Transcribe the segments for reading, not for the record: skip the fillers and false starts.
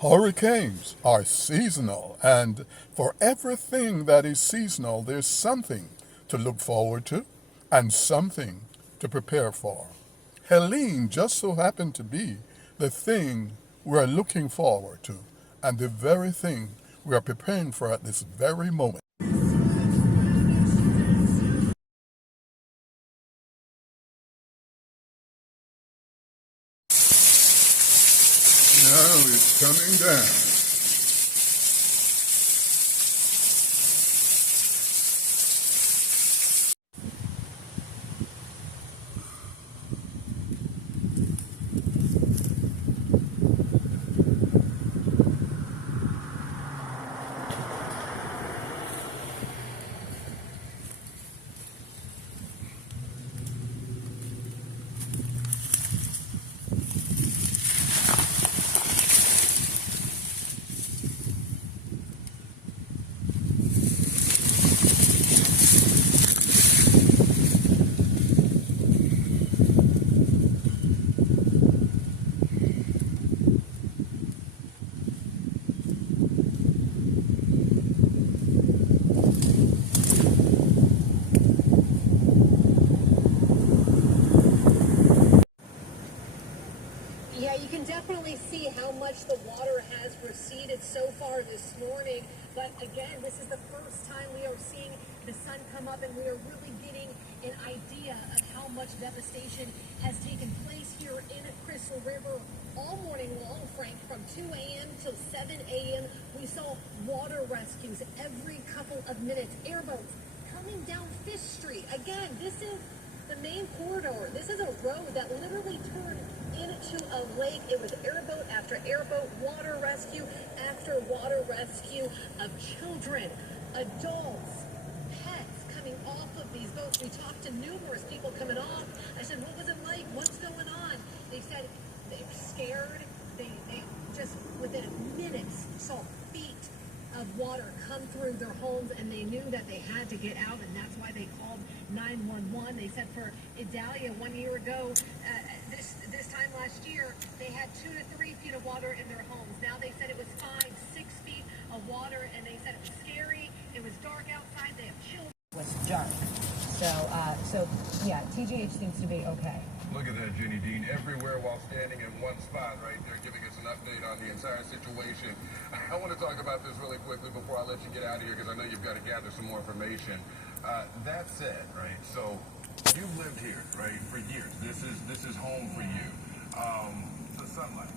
Hurricanes are seasonal, and for everything that is seasonal, there's something to look forward to and something to prepare for. Helene just so happened to be the thing we're looking forward to and the very thing we are preparing for at this very moment. Now it's coming down. Yeah, you can definitely see how much the water has receded so far this morning. But again, this is the first time we are seeing the sun come up, and we are really getting an idea of how much devastation has taken place here in Crystal River all morning long, Frank. From 2 a.m. till 7 a.m., we saw water rescues every couple of minutes. Airboats coming down Fish Street. Again, this is the main corridor. This is a road that literally turned into a lake. It was airboat after airboat, water rescue after water rescue of children, adults, pets coming off of these boats. We talked to numerous people coming off. I said, what was it like? What's going on? They said they were scared. They just within minutes saw feet of water come through their homes, and they knew that they had to get out, and that's why they called 911. They said for Idalia 1 year ago, this time last year, they had 2 to 3 feet of water in their homes. Now they said it was 5, 6 feet of water, and they said it was scary. It was dark outside. They have children. It was dark. So yeah, TGH seems to be okay. Look at that, Jenny Dean, everywhere while standing in one spot right there, giving us an update on the entire situation. I want to talk about this really quickly before I let you get out of here, because I know you've got to gather some more information. That said, right, so you've lived here, right, for years. This is home for you. The sunlight.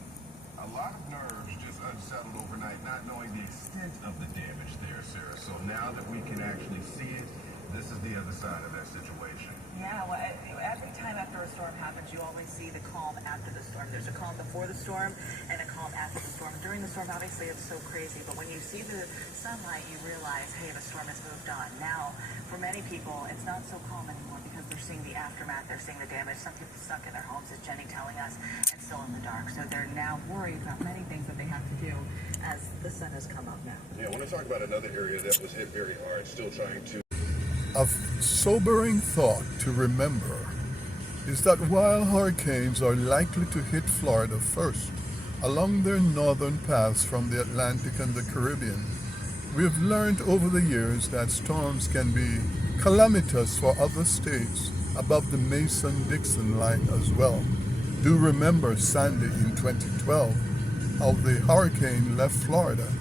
A lot of nerves just unsettled overnight, not knowing the extent of the damage there, Sarah. So now that we can actually see it, this is the other side of that situation. Yeah, well, every time after a storm happens, you always see the calm after the storm. There's a calm before the storm and a calm after the storm. During the storm, obviously, it's so crazy, but when you see the sunlight, you realize, hey, the storm has moved on. Now, for many people, it's not so calm anymore because they're seeing the aftermath, they're seeing the damage. Some people stuck in their homes, as Jenny telling us, and still in the dark. So they're now worried about many things that they have to do as the sun has come up now. Yeah, I want to talk about another area that was hit very hard, still trying to. A sobering thought to remember is that while hurricanes are likely to hit Florida first along their northern paths from the Atlantic and the Caribbean, we have learned over the years that storms can be calamitous for other states above the Mason-Dixon line as well. Do remember Sandy in 2012, how the hurricane left Florida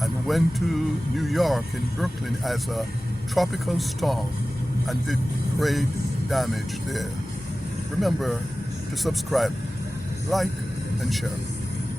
and went to New York in Brooklyn as a tropical storm and did great damage there. Remember to subscribe, like, and share.